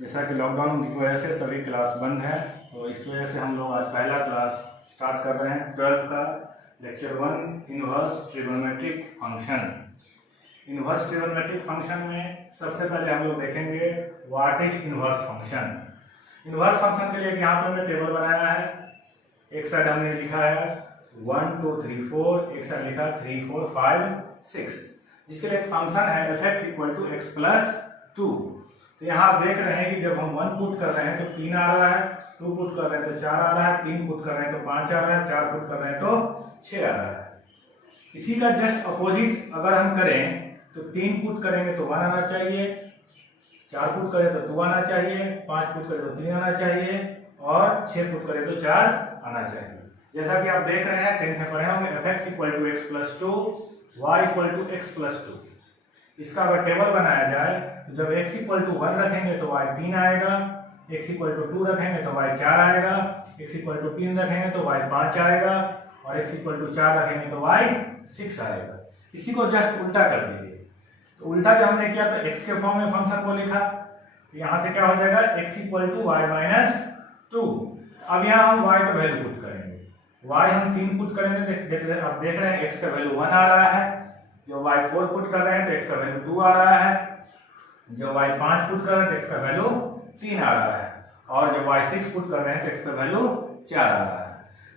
जैसा कि लॉकडाउन की वजह से सभी क्लास बंद है, तो इस वजह से हम लोग आज पहला क्लास स्टार्ट कर रहे हैं 12th का lecture 1 inverse trigonometric function. Inverse trigonometric function में सबसे पहले हम लोग देखेंगे what is inverse function. Inverse function के लिए यहाँ पर हमने टेबल बनाया है। एक साइड हमने लिखा है 1 2 3 4, एक साइड लिखा 3 4 5 6, जिसके लिए एक फंक्शन है f(x = x + 2)। तो यहाँ आप देख रहे हैं कि जब हम 1 पुट कर रहे हैं तो 3 आ रहा है, 2 पुट कर रहे हैं तो 4 आ रहा है, 3 पुट कर रहे हैं तो 5 आ रहा है, 4 पुट कर रहे हैं तो 6 आ रहा है। इसी का जस्ट अपोजिट अगर हम करें तो 3 पुट करेंगे तो 1 आना चाहिए, 4 पुट करें तो 2 आना चाहिए, 5 पुट करें तो 3 आना चाहिए और 6 पुट करें तो 4 आना चाहिए। जैसा कि आप देख रहे हैं 10th में पढ़े होंगे f(x = x + 2), y = x + 2। इसका अगर टेबल बनाया जाए तो जब x = 1 रखेंगे तो y 3 आएगा, x = 2 रखेंगे तो y 4 आएगा, x = 3 रखेंगे तो y 5 आएगा और x = 4 रखेंगे तो y 6 आएगा। इसी को जस्ट उल्टा कर दीजिए। तो उल्टा जो हमने किया तो x के फॉर्म में फंक्शन को लिखा, यहाँ से क्या हो जाएगा x = y - 2। अब यहाँ हम y का वैल्यू पुट करेंगे। y हम 3 पुट करेंगे, आप देख रहे हैं x का वैल्यू 1 आ रहा है। जो y 4 पुट कर रहे हैं तो x का वैल्यू 2 आ रहा है। जो y 5 पुट कर रहे हैं तो x का वैल्यू 3 आ रहा है और जो y 6 पुट कर रहे हैं तो x का वैल्यू 4 आ रहा है।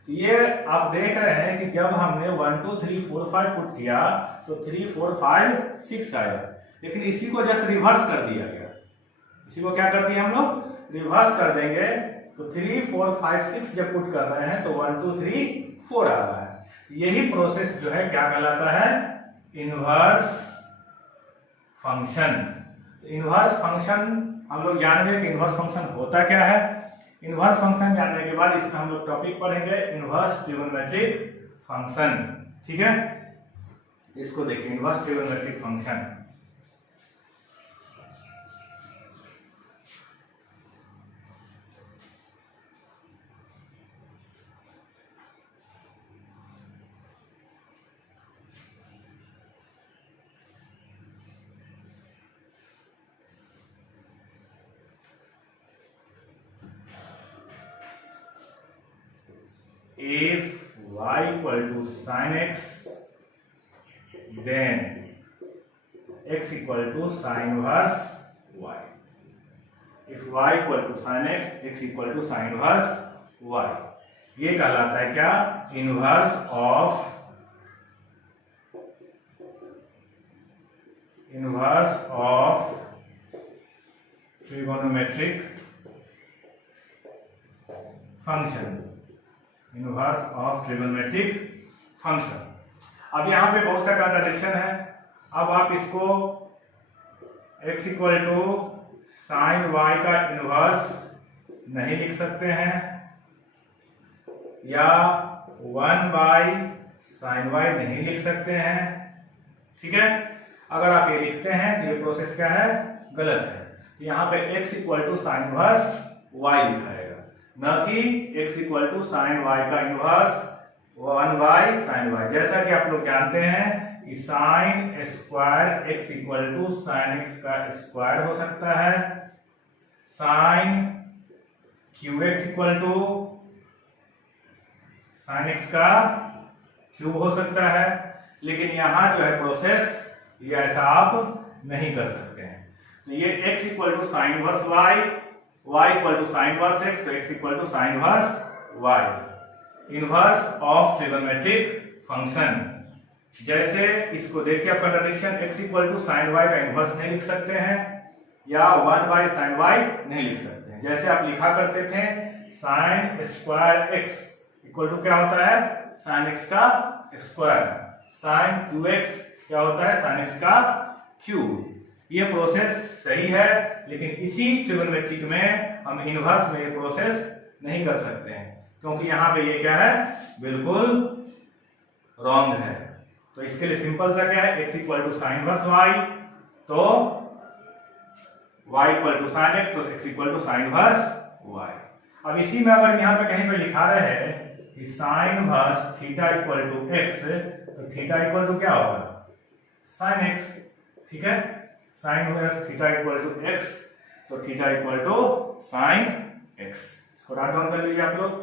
तो ये आप देख रहे हैं कि जब हमने 1 2 3 4 5 पुट किया तो 3 4 5 6 आया, लेकिन इसी को जस्ट रिवर्स कर दिया गया। इसी को क्या कर दिए हम लोग, रिवर्स कर देंगे। तो 3 4 5 6 जब पुट कर रहे हैं तो 1 2 3 4 आ रहा है। यही प्रोसेस जो है क्या कहलाता है, इनवर्स फंक्शन। इनवर्स फंक्शन हम लोग जानेंगे कि इनवर्स फंक्शन होता क्या है। इनवर्स फंक्शन जानने के बाद इसमें हम लोग टॉपिक पढ़ेंगे इनवर्स ट्रिगोनोमेट्रिक फंक्शन। ठीक है, इसको देखिए inverse trigonometric function. If y = sin x, then x = sin inverse y. If y = sin x, x = sin inverse y. ये कहलाता है क्या, inverse of trigonometric function. Inverse of trigonometric function. अब यहाँ पे बहुत सा कॉन्ट्रडिक्शन है। अब आप इसको x = sin y का इनवर्स नहीं लिख सकते हैं या 1/sin y नहीं लिख सकते हैं। ठीक है, अगर आप ये लिखते हैं तो ये प्रोसेस क्या है, गलत है। तो यहाँ पे x = sin inverse y लिखाएगा, न कि x = sin y का इनवर्स 1/sin y। जैसा कि आप लोग जानते हैं कि sin square x = sin x का स्क्वायर हो सकता है, sin qx = sin x का क्यूब हो सकता है। लेकिन यहाँ जो है प्रोसेस ये ऐसा आप नहीं कर सकते हैं। तो ये x = sin inverse y, y = sin inverse x, तो x = sin inverse y। Inverse of trigonometric function. जैसे इसको देखिए आप कंट्रडिक्शन, x = sin y का इनवर्स नहीं लिख सकते हैं या 1/sin y नहीं लिख सकते हैं। जैसे आप लिखा करते थे sin स्क्वायर x = क्या होता है, sin x का स्क्वायर। sin qx क्या होता है, sin x का क्यूब। ये प्रोसेस सही है, लेकिन इसी ट्रिगोनोमेट्रिक में हम इनवर्स में ये प्रोसेस नहीं कर सकते हैं, क्योंकि यहाँ पे ये क्या है, बिल्कुल रॉन्ग है। तो इसके लिए सिंपल सा क्या है, x = sin inverse y, तो y = sin x, तो x = sin inverse y। अब इसी में अगर यहाँ पे कहीं पे लिखा रहे हैं कि sin inverse थीटा = x, तो थीटा = क्या होगा, sin x। ठीक है, sin inverse थीटा = x, तो theta equal to sine x. इसको राइट डाउन कर लीजिए आप लोग।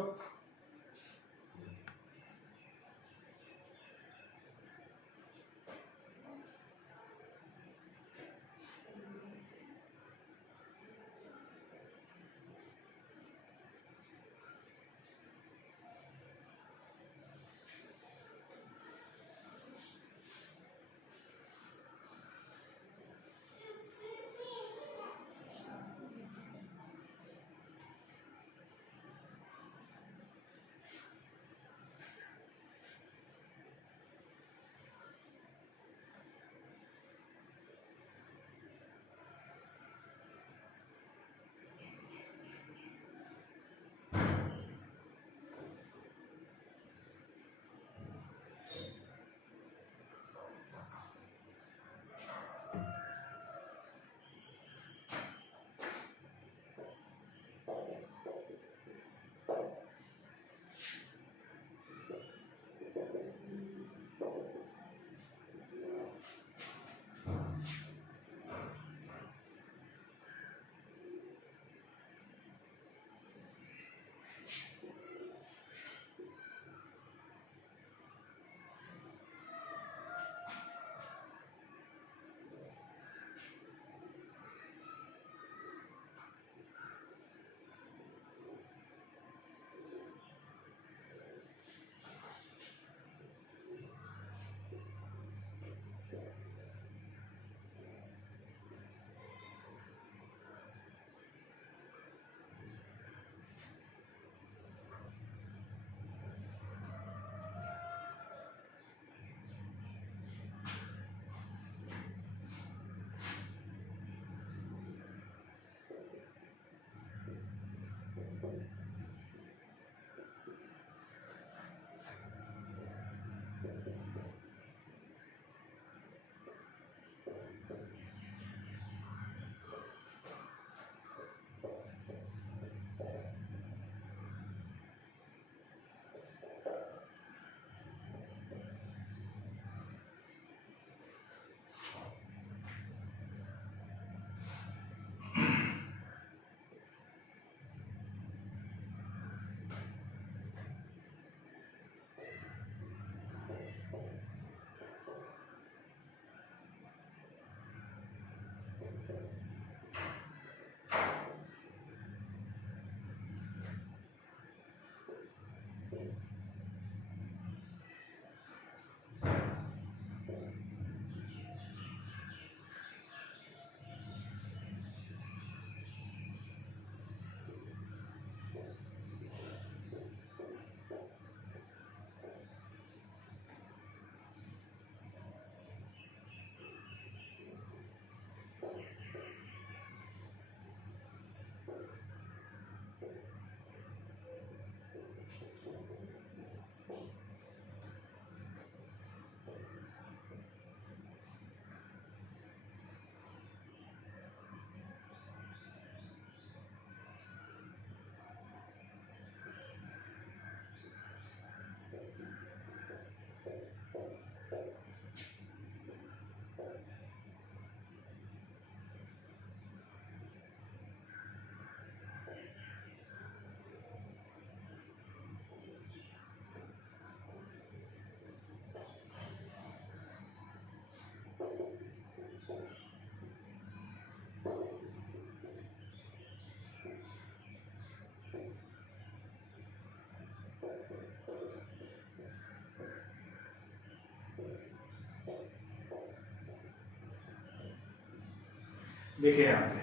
देखिए यहाँ पे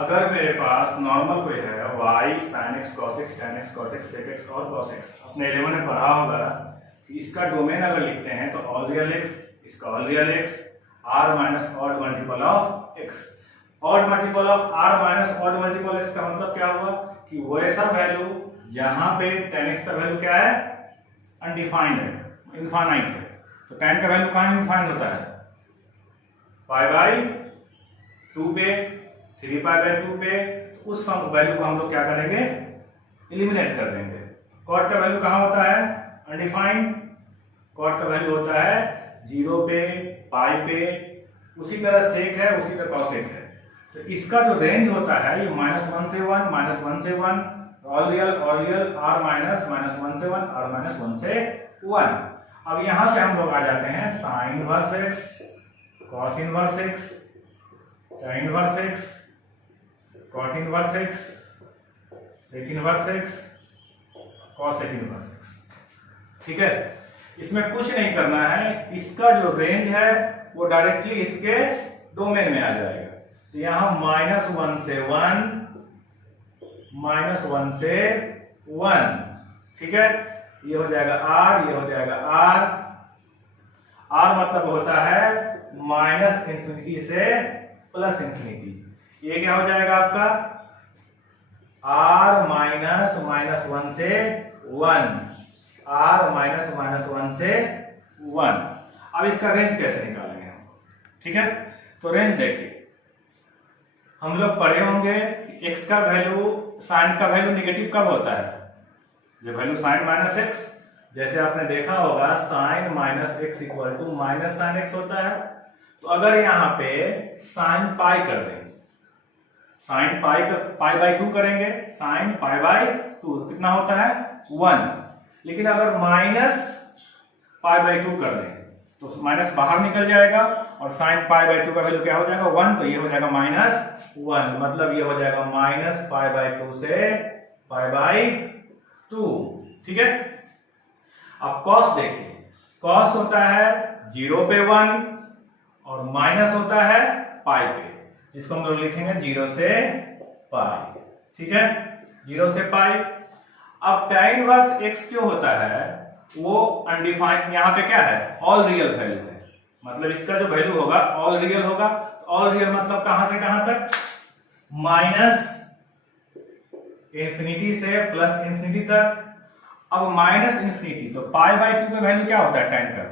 अगर मेरे पास नॉर्मल कोई है y sin x cos x tan x cot x sec x और cos x, अपने 11 में पढ़ा होगा कि इसका डोमेन अगर लिखते हैं तो ऑल रियल x, इसका all real x, r minus odd multiple of x। Odd multiple of r minus odd multiple x का मतलब क्या हुआ कि वैसा वैल्यू जहां पे tan x का वैल्यू क्या है, अनडिफाइंड है, इनफाइनाइट है। तो tan का वैल्यू कहां इनफाइनाइट होता है, पाई बाई 2 पे, 3 पाई बाई 2 पे। उस वैल्यू को हम लोग क्या करेंगे, एलिमिनेट कर देंगे। कॉट का वैल्यू कहां होता है, अनडिफाइंड। कॉट का वैल्यू होता है 0 पे, पाई पे। उसी तरह सेक है, उसी तरह कॉसेक है। तो इसका जो रेंज होता है ये -1 से 1, -1 से 1, ऑल रियल r माइनस -1 से 1, r माइनस 1 से 1। अब यहां पे हम लोग आ जाते हैं sine inverse x, cos inverse x, tan inverse x, cot inverse x, sec inverse x, cosec inverse x। ठीक है, इसमें कुछ नहीं करना है, इसका जो रेंज है वो डायरेक्टली इसके डोमेन में आ जाएगा। तो यहां -1 से 1, -1 से 1, ठीक है, ये हो जाएगा r, ये हो जाएगा r। r मतलब होता है -∞ से +∞। ये क्या हो जाएगा आपका r माइनस -1 से 1, r माइनस -1 से 1। अब इसका रेंज कैसे निकालेंगे हम? ठीक है, तो रेंज देखिए, हम लोग पढ़े होंगे कि x का वैल्यू, साइन का वैल्यू निगेटिव कब होता है? जो वैल्यू साइन माइनस x, जैसे आपने देखा होगा sine minus x equal to minus sine x होता है। तो अगर यहाँ पे साइन पाई कर देंगे, साइन पाई बाई 2 करेंगे, साइन पाई बाई 2 कितना होता है 1। लेकिन अगर माइनस पाई बाई 2 कर दें तो माइनस बाहर निकल जाएगा और साइन पाई बाई 2 का वैल्यू क्या हो जाएगा 1, तो ये हो जाएगा -1, मतलब ये हो जाएगा माइनस पाई बाई 2 से पाई बाई 2। ठीक है, अब कॉस देखिए, कॉस होता है 0 पे 1 और माइनस होता है पाई पे, जिसको हम लोग लिखेंगे 0 से पाई। ठीक है, 0 से पाई। अब tan इनवर्स x जो होता है वो अनडिफाइंड, यहाँ पे क्या है ऑल रियल वैल्यू है, मतलब इसका जो वैल्यू होगा ऑल रियल होगा। ऑल रियल मतलब कहां से कहां तक, -∞ से +∞ तक। अब -∞ तो पाई बाई 2 का वैल्यू क्या होता है tan का,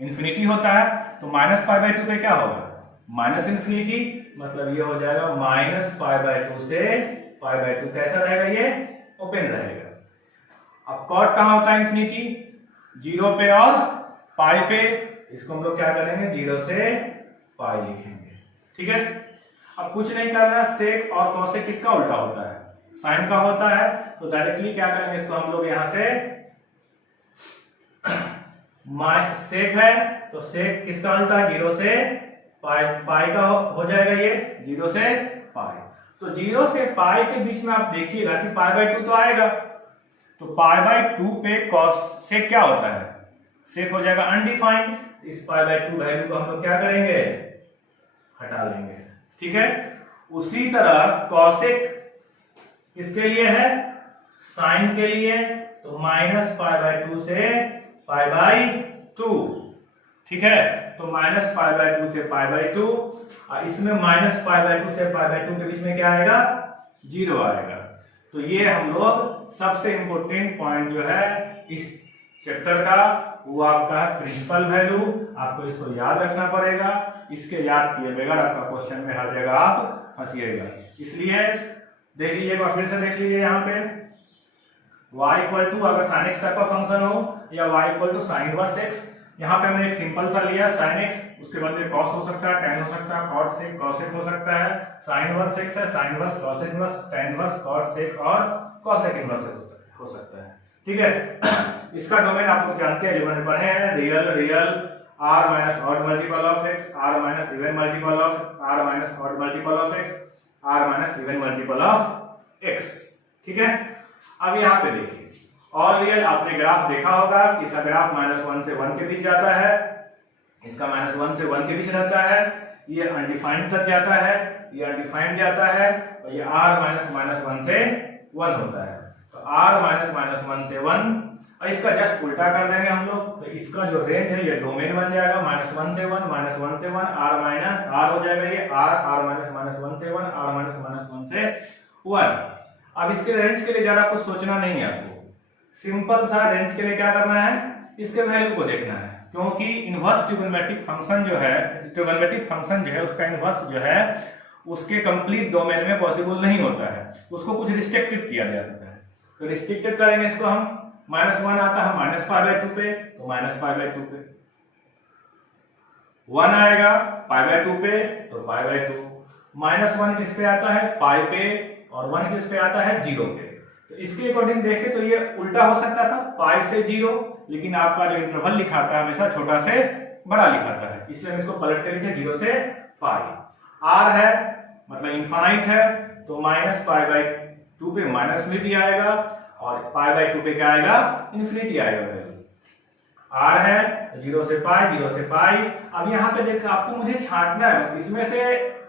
इन्फिनिटी होता है, तो माइनस पाई बाई 2 पे क्या होगा -∞, मतलब ये हो जाएगा -पाई बाई 2 से पाई बाई 2। कैसा रहेगा ये, ओपन रहेगा। अब कॉट कहां होता है इन्फिनिटी, 0 पे और पाई पे, इसको हम लोग क्या करेंगे 0 से पाई लिखेंगे। ठीक है, अब कुछ नहीं करना, सेक और कॉसेक किसका उल्टा होता है, साइन का होता है। तो डायरेक्टली क्या करेंगे, इसको हम लोग यहां से सेक है तो सेक किसका उल्टा, 0 से पाई, पाई का हो जाएगा ये 0 से पाई। तो 0 से पाई के बीच में आप देखिएगा कि पाई बाई 2 तो आएगा, तो पाई बाई 2 पे कॉस सेक क्या होता है, सेक हो जाएगा अनडिफाइंड। इस पाई बाई 2 वैल्यू को हम लोग क्या करेंगे, हटा लेंगे। ठीक है, उसी तरह कॉसेक किसके लिए है, साइन के लिए, तो -पाई बाई 2 से पाई बाई 2। ठीक है, तो -पाई बाई 2 से पाई बाई 2, और इसमें -पाई बाई 2 से पाई बाई 2 के बीच में क्या आएगा, 0 आएगा। तो ये हम लोग सबसे इंपॉर्टेंट पॉइंट जो है इस चैप्टर का, वो आपका प्रिंसिपल वैल्यू, आपको इसको याद रखना पड़ेगा। इसके याद किए बगैर आपका क्वेश्चन में हर जगह आप फंसिएगा। इसलिए देख लीजिए, एक बार फिर से देख लीजिए, यहाँ पे y इक्वल टू अगर sin x टाइप का फंक्शन हो या y equal to sine inverse x, यहाँ पे हमने एक सिंपल सा लिया sin x, उसके बदले cos हो सकता है, tan हो सकता है, cot sec cosec हो सकता है, sin इनवर्स x है, sin inverse cos inverse, tan inverse cot sec और cosec इनवर्स हो सकता है। ठीक है, इसका डोमेन आप लोग जानते हैं, जो मैंने पढ़े हैं, real r minus odd multiple of x, r minus even multiple of r minus odd multiple of x, r minus even multiple of x। ठीक है, अब यहाँ पे देखिए, ऑल रियल आपने ग्राफ देखा होगा, इसका ग्राफ -1 से 1 के बीच जाता है, इसका -1 से 1 के बीच रहता है, ये अनडिफाइंड तक जाता है, ये अनडिफाइंड जाता है, और ये r -1 से 1 होता है। तो r -1 से 1, और इसका जस्ट उल्टा कर देंगे हम लोग, तो इसका जो रेंज है ये डोमेन बन जाएगा -1 से 1, -1 से 1, r हो जाएगा ये r -1 से 1, r -1 से 1। अब इसके रेंज के लिए ज्यादा कुछ सोचना नहीं है आपको, सिंपल सा रेंज के लिए क्या करना है, इसके वैल्यू को देखना है, क्योंकि इनवर्स ट्रिगोनोमेट्रिक फंक्शन जो है, उसका इनवर्स जो है उसके कंप्लीट डोमेन में पॉसिबल नहीं होता है, उसको कुछ रिस्ट्रिक्टेड किया जाता है। तो रिस्ट्रिक्टेड करेंगे इसको हम, -1 आता है -पाई बाई 2 पे, तो -पाई बाई 2 पे, 1 आएगा पाई बाई 2 पे, तो पाई बाई 2, -1 किस पे आता है, पाई पे, और 1 किस पे आता है, 0 पे। तो इसके अकॉर्डिंग देखें तो ये उल्टा हो सकता था, पाई से 0, लेकिन आपका जो इंटरवल लिखाता है हमेशा छोटा से बड़ा लिखाता है, इसलिए हम इसको पलट के लिखे 0 से पाई। आर है मतलब इनफाइनाइट है, तो -π/2 पे -∞ आएगा, और π/2 पे क्या आएगा, इन्फिनिटी आएगा वैल्यू। आर है 0 से पाई, 0 से पाई। अब यहाँ पे देखो आपको मुझे छांटना है, इसमें से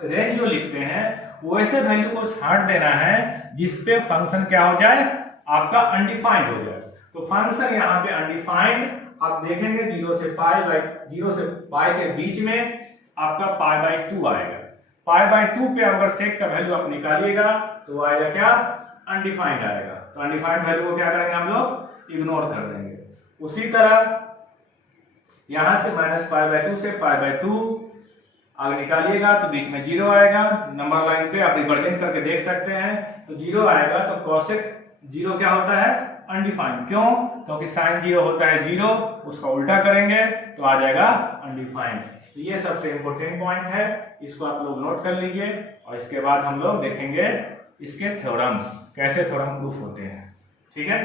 रेंज जो लिखते हैं वो ऐसे वैल्यू को छांट देना है जिसपे फंक्शन क्या हो जाए, आपका अनडिफाइंड हो जाए। तो फंक्शन यहाँ पे अनडिफाइंड आप देखेंगे 0 से पाई के बीच में आपका π/2 आएगा। π/2 पे अगर सेक का वैल्यू आप निकालिएगा तो आएगा क्या, अनडिफाइंड आएगा। तो अनडिफाइंड वैल्यू को क्या करेंगे हम लोग, इग्नोर कर देंगे। उसी तरह यहां से -π/2 से π/2 अगर निकालिएगा तो बीच में 0 आएगा। नंबर लाइन पे आप रिप्रेजेंट करके देख सकते हैं, तो 0 आएगा। तो cosec 0 क्या होता है, अनडिफाइंड। क्यों, क्योंकि sin 0 होता है 0, उसका उल्टा करेंगे तो आ जाएगा अनडिफाइंड। तो ये सबसे इंपॉर्टेंट पॉइंट है, इसको आप लोग नोट कर लीजिए। और इसके बाद हम लोग देखेंगे इसके थ्योरम्स, कैसे थ्योरम प्रूफ होते हैं। ठीक है।